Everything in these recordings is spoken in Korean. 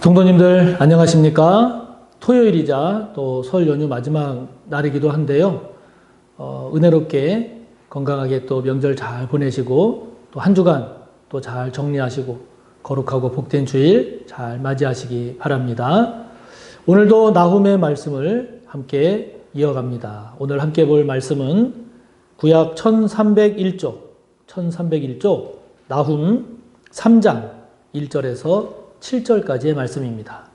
성도님들 안녕하십니까? 토요일이자 또 설 연휴 마지막 날이기도 한데요. 은혜롭게 건강하게 또 명절 잘 보내시고 또 한 주간 또 잘 정리하시고 거룩하고 복된 주일 잘 맞이하시기 바랍니다. 오늘도 나훔의 말씀을 함께 이어갑니다. 오늘 함께 볼 말씀은 구약 1301쪽 나훔 3장 1절에서 7절까지의 말씀입니다.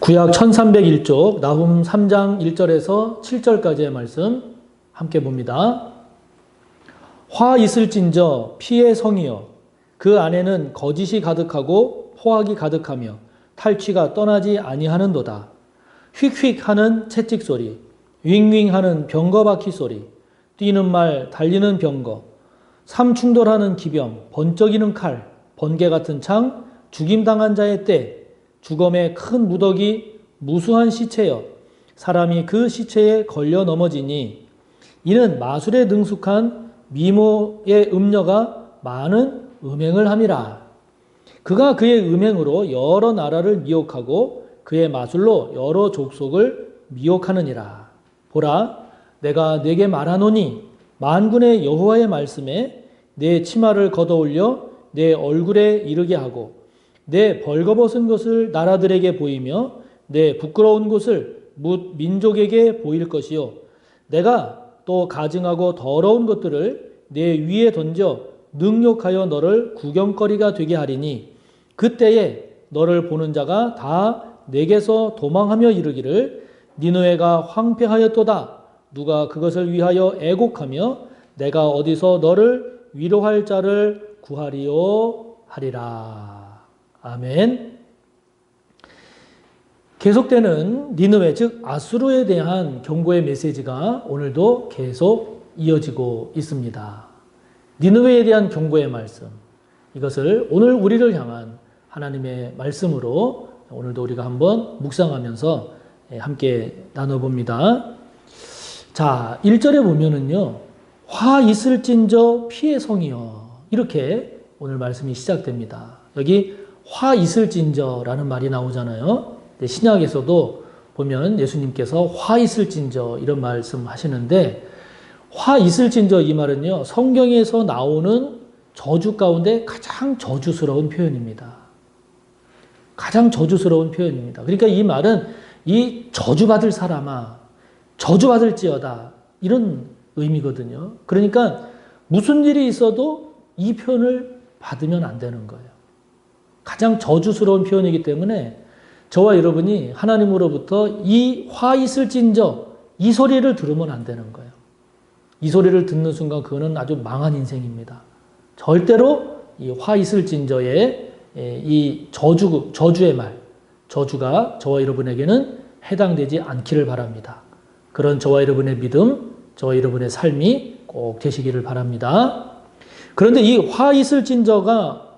구약 1301쪽 나훔 3장 1절에서 7절까지의 말씀 함께 봅니다. 화 있을진저 피의 성이여 그 안에는 거짓이 가득하고 포악이 가득하며 탈취가 떠나지 아니하는도다. 휙휙 하는 채찍 소리, 윙윙 하는 병거 바퀴 소리, 뛰는 말, 달리는 병거, 삼충돌하는 기병, 번쩍이는 칼, 번개 같은 창, 죽임당한 자의 때, 주검의 큰 무더기, 무수한 시체여, 사람이 그 시체에 걸려 넘어지니, 이는 마술에 능숙한 미모의 음녀가 많은 음행을 함이라. 그가 그의 음행으로 여러 나라를 미혹하고 그의 마술로 여러 족속을 미혹하느니라. 보라, 내가 네게 말하노니 만군의 여호와의 말씀에 내 치마를 걷어올려 내 얼굴에 이르게 하고 내 벌거벗은 것을 나라들에게 보이며 내 부끄러운 것을 뭇 민족에게 보일 것이요 내가 또 가증하고 더러운 것들을 내 위에 던져 능욕하여 너를 구경거리가 되게 하리니 그때에 너를 보는 자가 다 내게서 도망하며 이르기를 니느웨가 황폐하였도다. 누가 그것을 위하여 애곡하며 내가 어디서 너를 위로할 자를 구하리요 하리라. 아멘. 계속되는 니느웨 즉 아수르에 대한 경고의 메시지가 오늘도 계속 이어지고 있습니다. 니느웨에 대한 경고의 말씀, 이것을 오늘 우리를 향한 하나님의 말씀으로 오늘도 우리가 한번 묵상하면서 함께 나눠봅니다. 자, 1절에 보면은요, 화 있을진저 피의 성이여. 이렇게 오늘 말씀이 시작됩니다. 여기 화 있을진저라는 말이 나오잖아요. 신약에서도 보면 예수님께서 화 있을진저 이런 말씀 하시는데, 화 있을진저 이 말은요, 성경에서 나오는 저주 가운데 가장 저주스러운 표현입니다. 가장 저주스러운 표현입니다. 그러니까 이 말은 이 저주받을 사람아, 저주받을지어다 이런 의미거든요. 그러니까 무슨 일이 있어도 이 표현을 받으면 안 되는 거예요. 가장 저주스러운 표현이기 때문에 저와 여러분이 하나님으로부터 이 화 있을진저 이 소리를 들으면 안 되는 거예요. 이 소리를 듣는 순간 그거는 아주 망한 인생입니다. 절대로 이 화 있을진저의 이 저주의 말, 저주가 저와 여러분에게는 해당되지 않기를 바랍니다. 그런 저와 여러분의 믿음, 저와 여러분의 삶이 꼭 되시기를 바랍니다. 그런데 이 화 있을진저가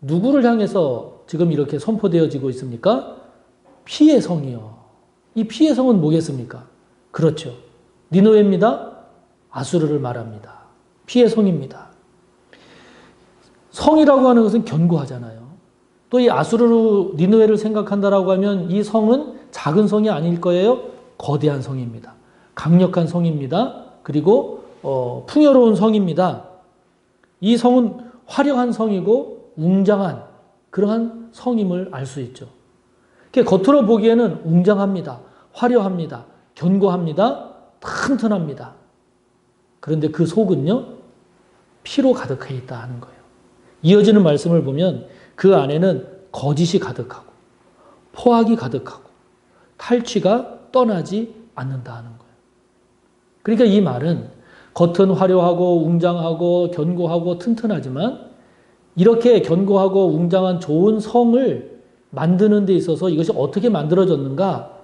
누구를 향해서 지금 이렇게 선포되어지고 있습니까? 피의 성이요. 이 피의 성은 뭐겠습니까? 그렇죠. 니느웨입니다. 아수르를 말합니다. 피의 성입니다. 성이라고 하는 것은 견고하잖아요. 또 이 아수르 니느웨를 생각한다라고 하면 이 성은 작은 성이 아닐 거예요. 거대한 성입니다. 강력한 성입니다. 그리고 풍요로운 성입니다. 이 성은 화려한 성이고 웅장한 그러한 성임을 알 수 있죠. 겉으로 보기에는 웅장합니다. 화려합니다. 견고합니다. 튼튼합니다. 그런데 그 속은요, 피로 가득해 있다 하는 거예요. 이어지는 말씀을 보면 그 안에는 거짓이 가득하고 포악이 가득하고 탈취가 떠나지 않는다 하는 거예요. 그러니까 이 말은 겉은 화려하고 웅장하고 견고하고 튼튼하지만 이렇게 견고하고 웅장한 좋은 성을 만드는 데 있어서 이것이 어떻게 만들어졌는가?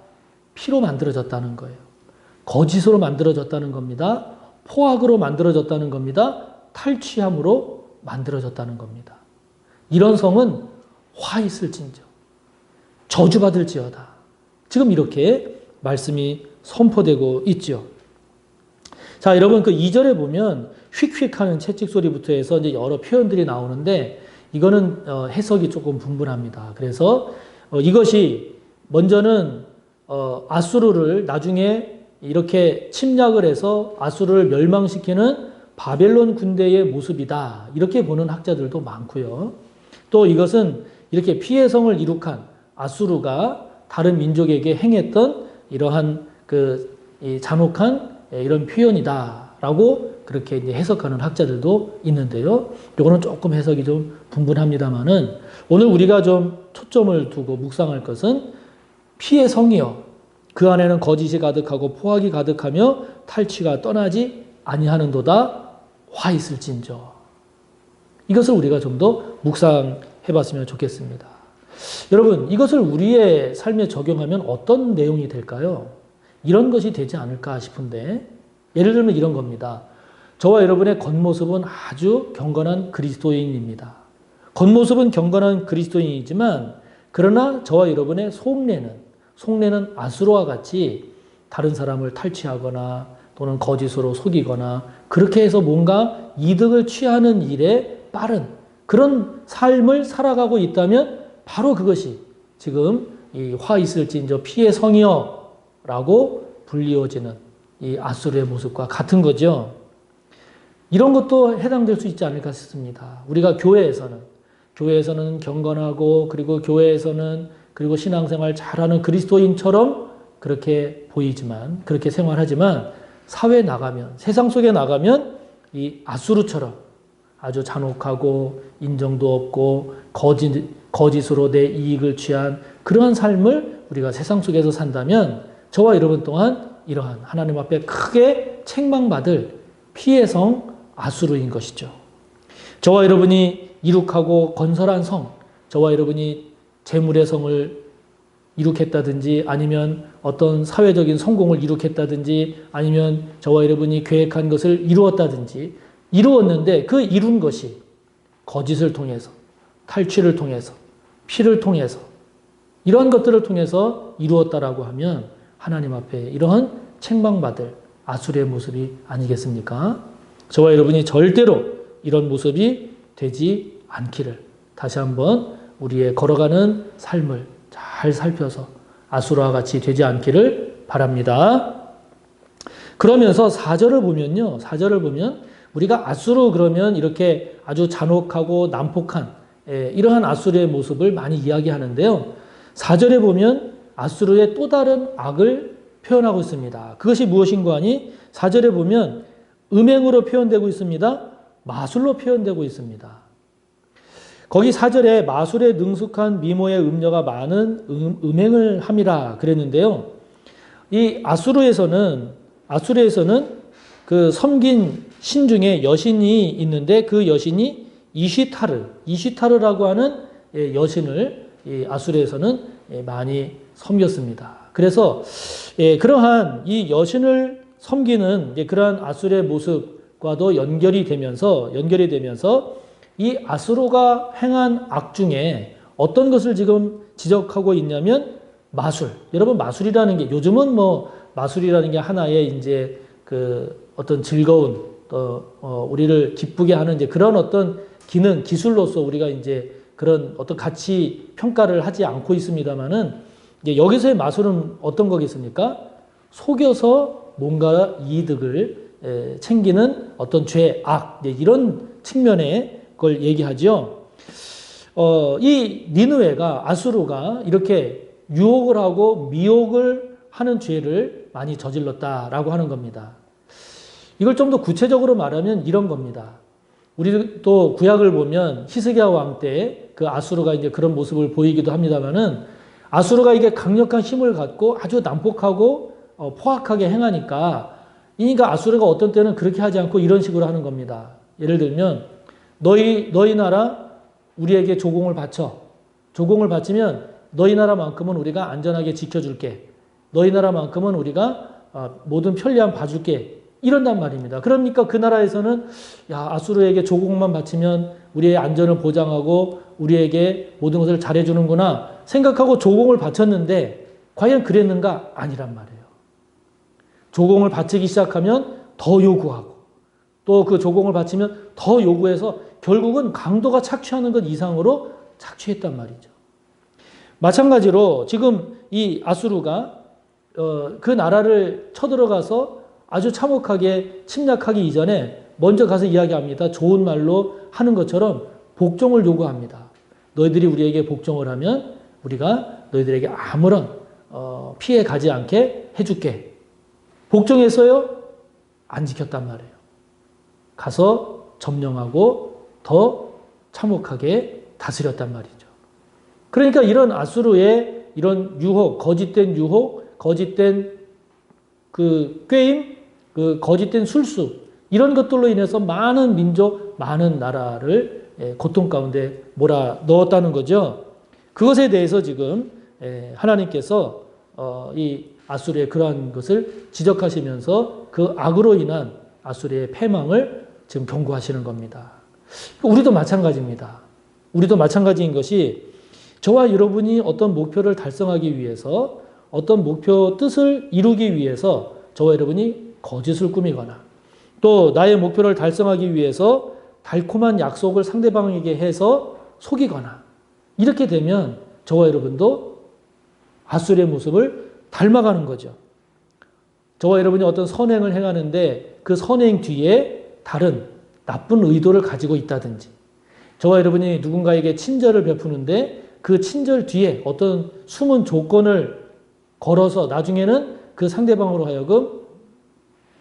피로 만들어졌다는 거예요. 거짓으로 만들어졌다는 겁니다. 포악으로 만들어졌다는 겁니다. 탈취함으로 만들어졌다는 겁니다. 이런 성은 화 있을진저 저주받을지어다. 지금 이렇게 말씀이 선포되고 있죠. 자, 여러분 그 2절에 보면 휙휙 하는 채찍 소리부터 해서 이제 여러 표현들이 나오는데 이거는 해석이 조금 분분합니다. 그래서 이것이 먼저는 아수르를 나중에 이렇게 침략을 해서 아수르를 멸망시키는 바벨론 군대의 모습이다. 이렇게 보는 학자들도 많고요. 또 이것은 이렇게 피해 성을 이룩한 아수르가 다른 민족에게 행했던 이러한 이 잔혹한 이런 표현이다라고 그렇게 이제 해석하는 학자들도 있는데요. 이거는 조금 해석이 좀 분분합니다만은 오늘 우리가 좀 초점을 두고 묵상할 것은 피해 성이여 그 안에는 거짓이 가득하고 포악이 가득하며 탈취가 떠나지 아니하는도다 화 있을진저. 이것을 우리가 좀 더 묵상해 봤으면 좋겠습니다. 여러분, 이것을 우리의 삶에 적용하면 어떤 내용이 될까요? 이런 것이 되지 않을까 싶은데, 예를 들면 이런 겁니다. 저와 여러분의 겉모습은 아주 경건한 그리스도인입니다. 겉모습은 경건한 그리스도인이지만, 그러나 저와 여러분의 속내는 아수르와 같이 다른 사람을 탈취하거나 또는 거짓으로 속이거나 그렇게 해서 뭔가 이득을 취하는 일에 빠른 그런 삶을 살아가고 있다면 바로 그것이 지금 이 화 있을진저 피해 성이여 라고 불리워지는 이 아수르의 모습과 같은 거죠. 이런 것도 해당될 수 있지 않을까 싶습니다. 우리가 교회에서는 경건하고 그리고 신앙생활 잘하는 그리스도인처럼 그렇게 보이지만 그렇게 생활하지만 사회에 나가면 세상 속에 나가면 이 아수르처럼 아주 잔혹하고 인정도 없고 거짓으로 내 이익을 취한 그러한 삶을 우리가 세상 속에서 산다면 저와 여러분 또한 이러한 하나님 앞에 크게 책망받을 피해성 아수르인 것이죠. 저와 여러분이 이룩하고 건설한 성, 저와 여러분이 재물의 성을 이룩했다든지 아니면 어떤 사회적인 성공을 이룩했다든지 아니면 저와 여러분이 계획한 것을 이루었는데 그 이룬 것이 거짓을 통해서 탈취를 통해서 피를 통해서 이러한 것들을 통해서 이루었다라고 하면 하나님 앞에 이러한 책망받을 아수르의 모습이 아니겠습니까? 저와 여러분이 절대로 이런 모습이 되지 않기를 다시 한번 우리의 걸어가는 삶을 잘 살펴서 아수르와 같이 되지 않기를 바랍니다. 그러면서 4절을 보면 우리가 아수르 그러면 이렇게 아주 잔혹하고 난폭한 이러한 아수르의 모습을 많이 이야기하는데요. 4절에 보면 아수르의 또 다른 악을 표현하고 있습니다. 그것이 무엇인가 하니 4절에 보면 음행으로 표현되고 있습니다. 마술로 표현되고 있습니다. 거기 4절에 마술에 능숙한 미모의 음녀가 많은 음행을 함이라 그랬는데요. 이 아수르에서는 그 섬긴 신 중에 여신이 있는데 그 여신이 이시타르라고 하는 여신을 아수르에서는 많이 섬겼습니다. 그래서 그러한 이 여신을 섬기는 그러한 아수르의 모습과도 연결이 되면서 이 아수르가 행한 악 중에 어떤 것을 지금 지적하고 있냐면 마술. 여러분 마술이라는 게 요즘은 마술이라는 게 하나의 이제 그 어떤 즐거운 우리를 기쁘게 하는 이제 그런 어떤 기술로서 우리가 이제 그런 어떤 가치 평가를 하지 않고 있습니다만은 여기서의 마술은 어떤 거겠습니까? 속여서 뭔가 이득을 챙기는 어떤 죄, 악 이런 측면의 걸 얘기하죠. 이 니느웨가 아수르가 이렇게 유혹을 하고 미혹을 하는 죄를 많이 저질렀다라고 하는 겁니다. 이걸 좀 더 구체적으로 말하면 이런 겁니다. 우리 또 구약을 보면 히스기야 왕 때 그 아수르가 이제 그런 모습을 보이기도 합니다만은 아수르가 이게 강력한 힘을 갖고 아주 난폭하고 포악하게 행하니까 그러니까 아수르가 어떤 때는 그렇게 하지 않고 이런 식으로 하는 겁니다. 예를 들면 너희 나라 우리에게 조공을 바쳐. 조공을 바치면 너희 나라만큼은 우리가 안전하게 지켜줄게. 너희 나라만큼은 우리가 모든 편리함 봐줄게. 이런단 말입니다. 그러니까 그 나라에서는 아수르에게 조공만 바치면 우리의 안전을 보장하고 우리에게 모든 것을 잘해주는구나 생각하고 조공을 바쳤는데 과연 그랬는가? 아니란 말이에요. 조공을 바치기 시작하면 더 요구하고 또 그 조공을 바치면 더 요구해서 결국은 강도가 착취하는 것 이상으로 착취했단 말이죠. 마찬가지로 지금 이 아수르가 그 나라를 쳐들어가서 아주 참혹하게 침략하기 이전에 먼저 가서 이야기합니다. 좋은 말로 하는 것처럼 복종을 요구합니다. 너희들이 우리에게 복종을 하면 우리가 너희들에게 아무런 피해 가지 않게 해줄게. 복종했어요? 안 지켰단 말이에요. 가서 점령하고 더 참혹하게 다스렸단 말이죠. 그러니까 이런 아수르의 이런 유혹, 거짓된 그 꾀임, 그 거짓된 술수, 이런 것들로 인해서 많은 민족, 많은 나라를 고통 가운데 몰아 넣었다는 거죠. 그것에 대해서 지금 하나님께서 이 아수르의 그러한 것을 지적하시면서 그 악으로 인한 아수르의 패망을 지금 경고하시는 겁니다. 우리도 마찬가지입니다. 우리도 마찬가지인 것이 저와 여러분이 어떤 목표를 달성하기 위해서 어떤 목표 뜻을 이루기 위해서 저와 여러분이 거짓을 꾸미거나 또 나의 목표를 달성하기 위해서 달콤한 약속을 상대방에게 해서 속이거나 이렇게 되면 저와 여러분도 아수르의 모습을 닮아가는 거죠. 저와 여러분이 어떤 선행을 행하는데 그 선행 뒤에 다른 나쁜 의도를 가지고 있다든지 저와 여러분이 누군가에게 친절을 베푸는데 그 친절 뒤에 어떤 숨은 조건을 걸어서 나중에는 그 상대방으로 하여금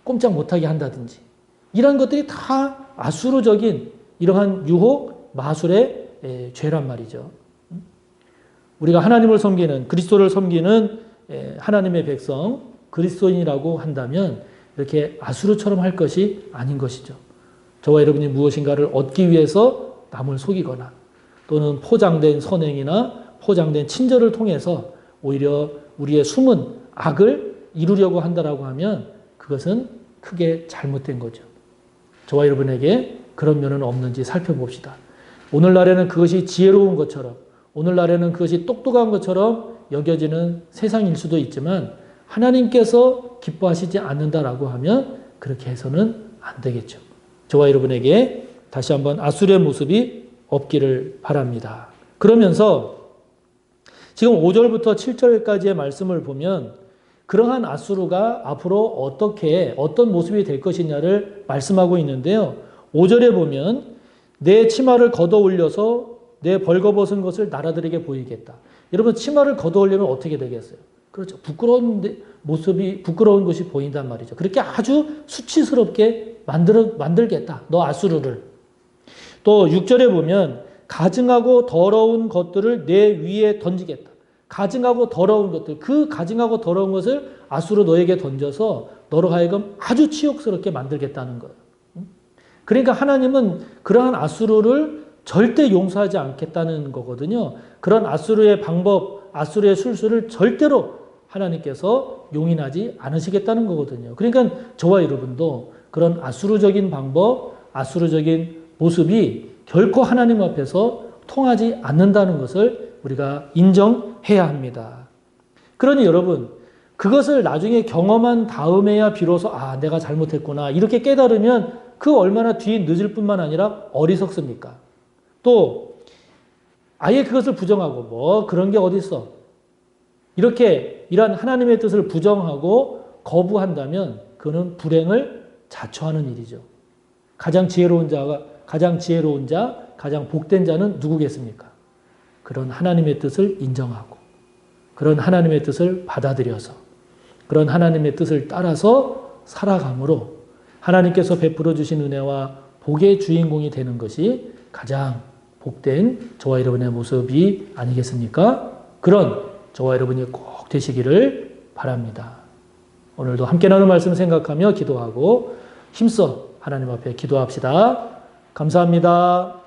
꼼짝 못하게 한다든지 이런 것들이 다 아수르적인 이러한 유혹, 마술의 죄란 말이죠. 우리가 하나님을 섬기는 그리스도를 섬기는 하나님의 백성 그리스도인이라고 한다면 이렇게 아수르처럼 할 것이 아닌 것이죠. 저와 여러분이 무엇인가를 얻기 위해서 남을 속이거나 또는 포장된 선행이나 포장된 친절을 통해서 오히려 우리의 숨은 악을 이루려고 한다라고 하면 그것은 크게 잘못된 거죠. 저와 여러분에게 그런 면은 없는지 살펴봅시다. 오늘날에는 그것이 지혜로운 것처럼 오늘날에는 그것이 똑똑한 것처럼 여겨지는 세상일 수도 있지만 하나님께서 기뻐하시지 않는다라고 하면 그렇게 해서는 안 되겠죠. 저와 여러분에게 다시 한번 아수르의 모습이 없기를 바랍니다. 그러면서 지금 5절부터 7절까지의 말씀을 보면 그러한 아수르가 앞으로 어떤 모습이 될 것이냐를 말씀하고 있는데요. 5절에 보면 내 치마를 걷어 올려서 내 벌거벗은 것을 나라들에게 보이겠다. 여러분 치마를 걷어 올리면 어떻게 되겠어요? 그렇죠. 부끄러운 것이 보인단 말이죠. 그렇게 아주 수치스럽게 만들겠다. 너 아수르를. 또 6절에 보면 가증하고 더러운 것들을 내 위에 던지겠다. 가증하고 더러운 것들, 그 가증하고 더러운 것을 아수르 너에게 던져서 너로 하여금 아주 치욕스럽게 만들겠다는 거예요. 그러니까 하나님은 그러한 아수르를 절대 용서하지 않겠다는 거거든요. 그런 아수르의 방법, 아수르의 술수를 절대로 하나님께서 용인하지 않으시겠다는 거거든요. 그러니까 저와 여러분도 그런 아수르적인 방법, 아수르적인 모습이 결코 하나님 앞에서 통하지 않는다는 것을 우리가 인정해야 합니다. 그러니 여러분, 그것을 나중에 경험한 다음에야 비로소 내가 잘못했구나 이렇게 깨달으면 그 얼마나 뒤 늦을 뿐만 아니라 어리석습니까? 또 아예 그것을 부정하고 그런 게 어디 있어? 이렇게 이러한 하나님의 뜻을 부정하고 거부한다면 그는 불행을 자초하는 일이죠. 가장 지혜로운 자, 가장 복된 자는 누구겠습니까? 그런 하나님의 뜻을 인정하고 그런 하나님의 뜻을 받아들여서 그런 하나님의 뜻을 따라서 살아감으로 하나님께서 베풀어 주신 은혜와 복의 주인공이 되는 것이 가장 복된 저와 여러분의 모습이 아니겠습니까? 그런 저와 여러분이 꼭 되시기를 바랍니다. 오늘도 함께 나눌 말씀 생각하며 기도하고 힘써 하나님 앞에 기도합시다. 감사합니다.